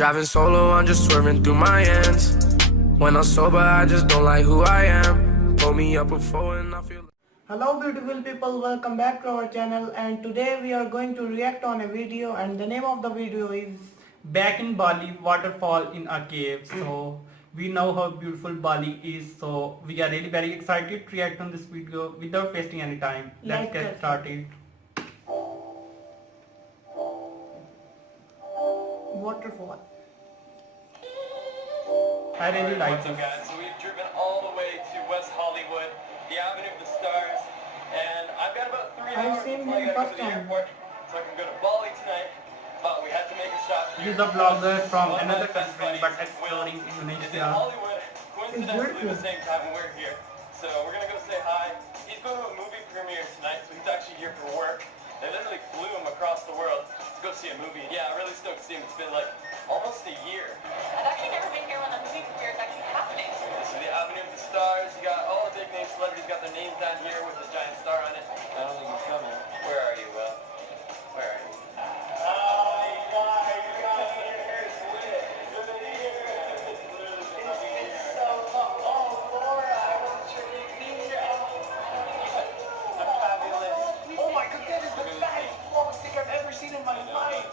Driving solo, I'm just swerving through my ends. When I'm sober, I just don't like who I am. Pull me up before and I feel. Hello beautiful people, welcome back to our channel, and today we are going to react on a video, and the name of the video is Back in Bali, waterfall in a cave. So we know how beautiful Bali is, so we are really very excited to react on this video without wasting any time. Let's get started. Waterfall. I really like What's up, this. guys? So we've driven all the way to West Hollywood, the Avenue of the Stars, and I've got about 3 hours seen until I him gotta go first to the time. airport, so I can go to Bali tonight. But we had to make a stop He's here. a vlogger from One of my another best country buddies, but Will, exploring is in Indonesia. Hollywood, coincidentally beautiful. the same time we're here. So we're gonna go say hi. He's going to a movie premiere tonight, so he's actually here for work. They literally flew him across the world to go see a movie. Yeah, I'm really stoked to see him. It's been like almost a year. I've actually never been here when the movie premiere is actually happening. This is the Avenue of the Stars. You got all the big name celebrities got their names down here with a giant star on it. I don't think he's coming. Where are you, Will? Where are you?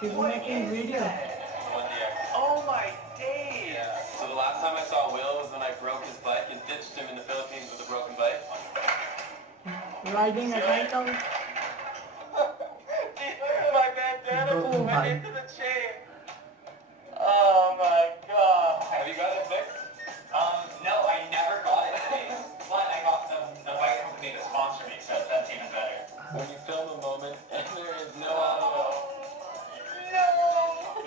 He's making video. Oh my days! Yeah. So the last time I saw Will was when I broke his bike and ditched him in the Philippines with a broken bike. Riding a cycle. My bandana Broken went bike. into the chain. Oh my god. Have you got it fixed? No, I never got it fixed, but I got the bike company to sponsor me, so that's even better. When you film a moment and there is no audio. No!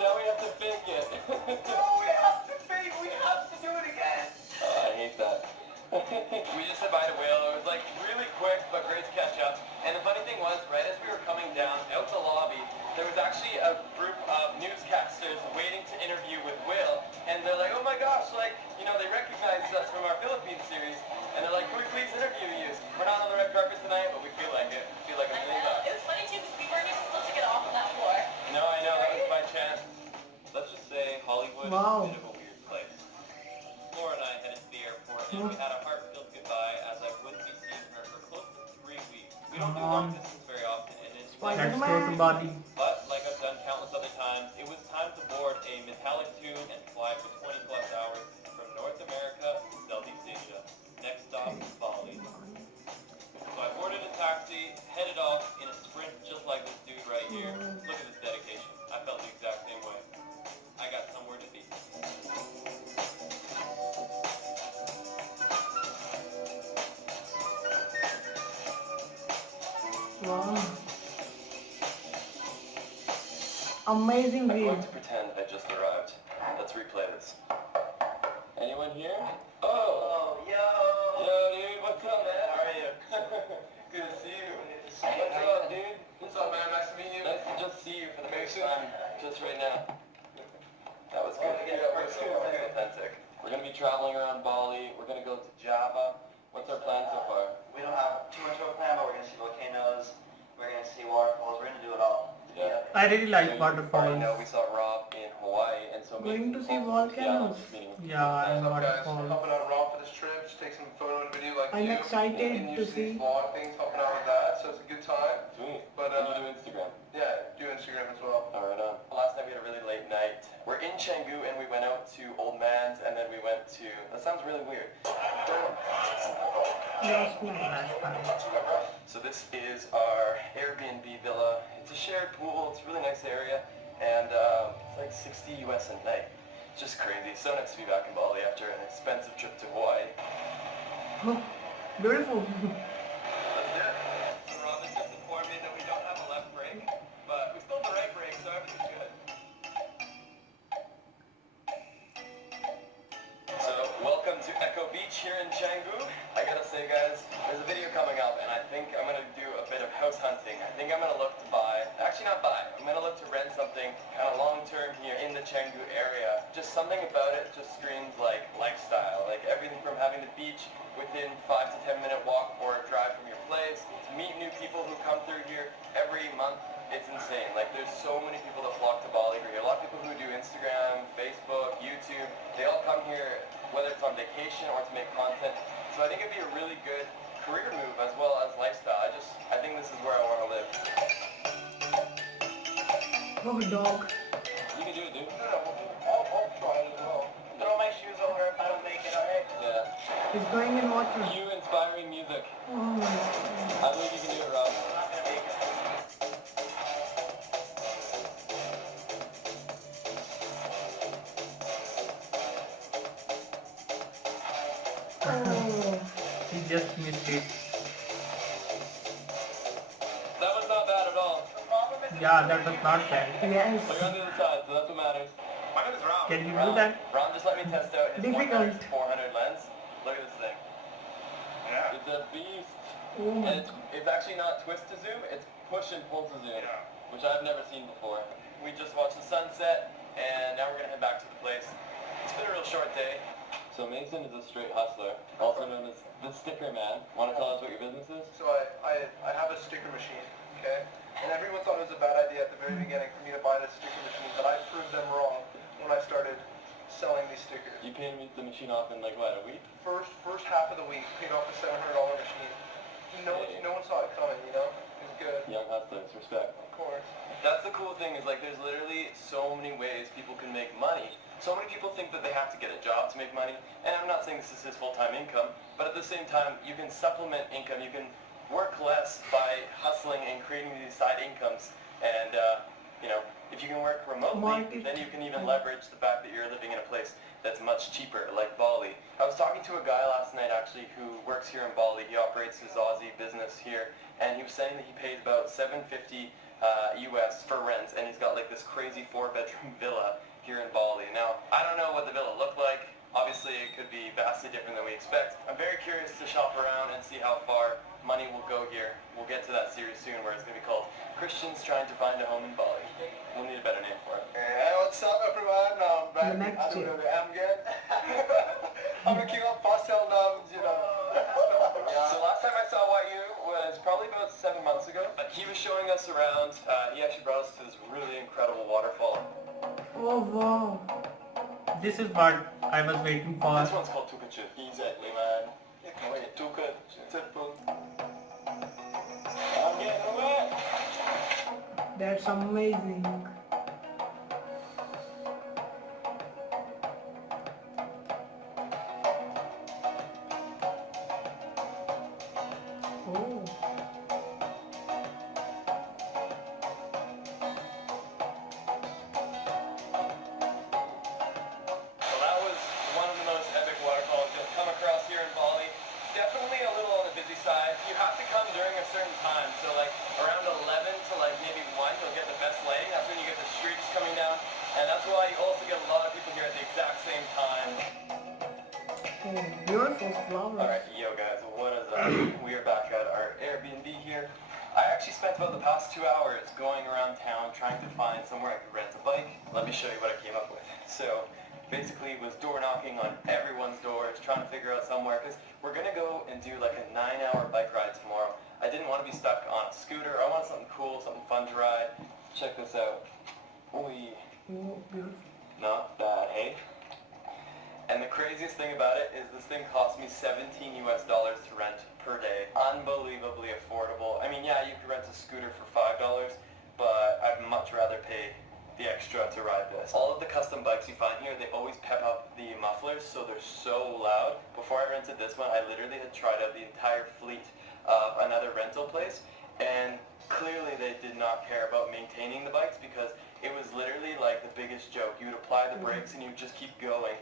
Now we have to fake it. No, we have to fake. We have to do it again. I hate that. We just said bye to Will. It was like really quick, but great to catch up. And the funny thing was, right as we were coming down out the lobby, there was actually a group of newscasters waiting to interview with Will. And they're like, oh my gosh, like, you know, they recognized us from our Philippines series. And they're like, can we please interview you? We're not on the red carpet tonight, but we feel like it. We feel like a I million know. bucks. It was funny too because we weren't even supposed to get off on that floor. No, I know, that was by chance. Let's just say Hollywood Wow. is a bit of a weird place. Laura and I headed to the airport and we had a heartfelt goodbye as I wouldn't be seeing her for close to 3 weeks. We don't do long distance very often and it's Let's go to Bali. but like I've done countless other times, it was time to board a metallic tube and fly for 20 plus hours from North America to Southeast Asia. Next stop, Bali. So I boarded a taxi, headed off in a sprint just like this dude right here. Look at this dedication. I felt the exact same way. I got somewhere to be. Wow. Amazing I'm view. going to pretend I just arrived. Let's replay this. Anyone here? Oh! Yo! Yo, dude, what's up, man? How are you? Good to see you. What's up, dude? What's up, man? Nice to meet you. Nice to just see you for the first time, just right now. That was good. Yeah, we're so authentic. We're going to be traveling around Bali. We're going to go to Java. What's our plan so far? We don't have too much of a plan, but we're going to see volcanoes, we're going to see waterfalls, we're going to do it all. Yeah. I really like You waterfalls. already know we saw Rob in Hawaii, and so Going to see Yeah, volcanoes. just meeting with Yeah, and What's up, guys? waterfalls. Helping out Rob for this trip, just take some photo and video like I'm you. excited Getting to used see. these vlog things, helping out with that, so it's a good time. Sweet. But, And you do Instagram. Yeah, do Instagram as well. All right, on. Last night we had a really late night. We're in Canggu and we went out to Old Man's and then we went to... That sounds really weird. Just like that. So this is our Airbnb villa. It's a shared pool. It's a really nice area. And it's like 60 US a night. It's just crazy. So nice to be back in Bali after an expensive trip to Hawaii. Oh, beautiful. Let's do it. So Robin just informed me that we don't have a left brake, but we still have the right brake, so everything's good. So, welcome to Echo Beach here in Canggu. I gotta say, guys, there's a video coming up, and I think I'm gonna do a bit of house hunting. I think I'm gonna look to buy, actually not buy, I'm gonna look to rent something kind of long-term here in the Canggu area. Just something about it just screams like lifestyle, like everything from having the beach within 5 to 10 minute walk or a drive from your place, to meet new people who come through here every month. It's insane. Like, there's so many people that flock to Bali for here. A lot of people who do Instagram, Facebook, vacation or to make content. So I think it'd be a really good career move as well as lifestyle. I think this is where I want to live. Oh, dog. You can do it, dude. I'll try it as well. Throw my shoes over if I don't make it, alright? Yeah. It's going in water. You inspiring music. Oh my God. I believe you can do it, Rob. I'm not gonna make it. Oh. He just missed it. That was not bad at all. Yeah, that was not bad. Yes. But you're on the other side, so that's what matters. My name is Ram. Can you do that? Ron just let me test out his Difficult. 400 lens. Look at this thing. Yeah. It's a beast. Oh my. And it's actually not twist to zoom, it's push and pull to zoom, which I've never seen before. We just watched the sunset, and now we're gonna head back to the place. It's been a real short day. So Mason is a straight hustler, also known as the sticker man. Want to tell us what your business is? So I have a sticker machine, okay? And everyone thought it was a bad idea at the very beginning for me to buy this sticker machine, but I proved them wrong when I started selling these stickers. You paid me the machine off in like what, a week? First half of the week, paid off the $700 machine. No one saw it coming, you know? It was good. Young hustlers, respect. Of course. That's the cool thing is like there's literally so many ways people can make money. So many people think that they have to get a job to make money, and I'm not saying this is his full-time income, but at the same time you can supplement income, you can work less by hustling and creating these side incomes, and you know, if you can work remotely, then you can even leverage the fact that you're living in a place that's much cheaper, like Bali. I was talking to a guy last night actually who works here in Bali. He operates his Aussie business here, and he was saying that he pays about $750 US for rents, and he's got like this crazy 4-bedroom villa here in Bali. Now, I don't know what the villa looked like. Obviously, it could be vastly different than we expect. I'm very curious to shop around and see how far money will go here. We'll get to that series soon where it's going to be called Christians Trying to Find a Home in Bali. We'll need a better name for it. Hey, what's up everyone? I'm back. The next I don't year. know where I'm good. I'm making up pastel now, you know. So last time I saw YU was probably about 7 months ago. He was showing us around. He actually brought us to this really incredible waterfall. Oh wow. This is what I was waiting for. This one's called Tukachu. Exactly, man. Wait, Tukachu. I'm getting wet. That's amazing. Oh. So that was one of the most epic waterfalls you'll come across here in Bali. Definitely a little on the busy side. You have to come during a certain time. So like around 11 to like maybe 1, you'll get the best lighting. That's when you get the streaks coming down. And that's why you also get a lot of people here at the exact same time. Oh, beautiful flowers. Alright, yo guys, what is up? We are back at our Airbnb here. I actually spent about the past 2 hours going around town trying to find somewhere I could rent a bike. Let me show you what I came up with. So basically was door knocking on everyone's doors, trying to figure out somewhere, because we're going to go and do like a 9-hour bike ride tomorrow. I didn't want to be stuck on a scooter. I wanted something cool, something fun to ride. Check this out. Oy. Oh, beautiful. Not bad, hey? And the craziest thing about it is this thing cost me $17 US to rent per day. Unbelievably affordable. I mean, yeah, you could rent a scooter for $5, but I'd much rather pay the extra to ride this. All of the custom bikes you find here, they always pep up the mufflers, so they're so loud. Before I rented this one, I literally had tried out the entire fleet of another rental place, and clearly they did not care about maintaining the bikes because it was literally like the biggest joke. You would apply the brakes and you would just keep going.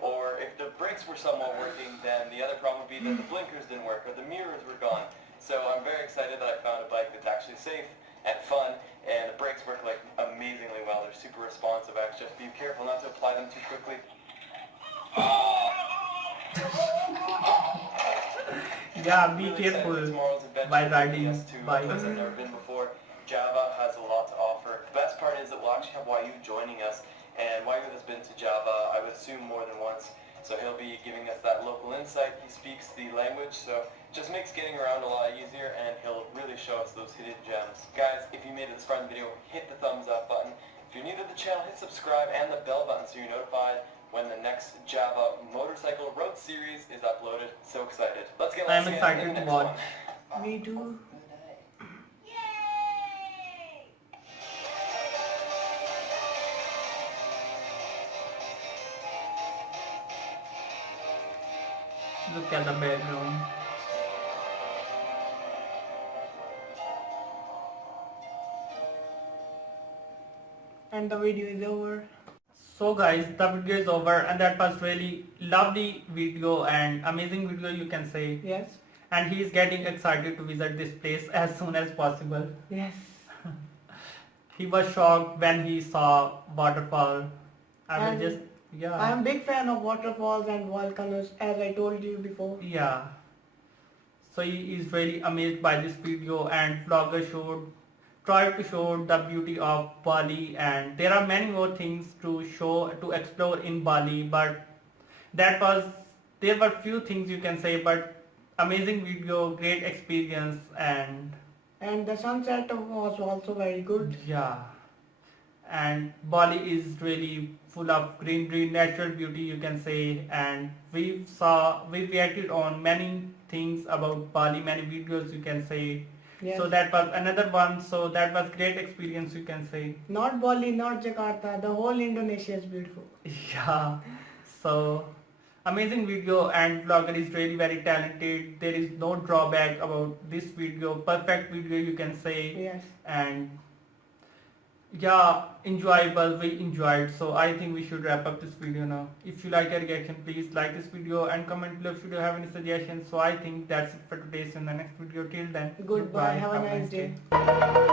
Or if the brakes were somewhat working, then the other problem would be that the blinkers didn't work or the mirrors were gone. So I'm very excited that I found a bike that's actually safe and fun, and the brakes work like amazingly well. They're super responsive. Just be careful not to apply them too quickly. Yeah, be Really careful excited for tomorrow's adventure while with riding DS2, bikes. because I've never been before. Java has a lot to offer. The best part is that we'll actually have YU joining us, and YU has been to Java, I would assume, more than once. So he'll be giving us that local insight. He speaks the language, so it just makes getting around a lot easier, and he'll really show us those hidden gems. Guys, if you made it this far in the video, hit the thumbs up button. If you're new to the channel, hit subscribe and the bell button so you're notified when the next Java motorcycle road series is uploaded. So excited. Let's get I'm lost excited in the to next watch. one. Me too. Look at the background. And the video is over. So guys, the video is over and that was really lovely video and amazing video you can say. Yes. And he is getting excited to visit this place as soon as possible. Yes. He was shocked when he saw waterfall. I And will just I am big fan of waterfalls and volcanoes, as I told you before. yeah. So he is really amazed by this video and vlogger tried to show the beauty of Bali, and there are many more things to explore in Bali, but there were few things you can say, but amazing video, great experience, and the sunset was also very good. yeah. And Bali is really full of greenery, natural beauty you can say, and we reacted on many things about Bali, many videos you can say. Yes. So that was another one, so that was great experience you can say. Not Bali, not Jakarta, the whole Indonesia is beautiful. Yeah, so amazing video and vlogger is really very talented. There is no drawback about this video, perfect video you can say. Yes. And yeah, enjoyable, we enjoyed. So I think we should wrap up this video now. If you like our reaction, please like this video and comment below if you have any suggestions. So I think that's it for today. See you in the next video. Till then, Goodbye. Have a nice day. day.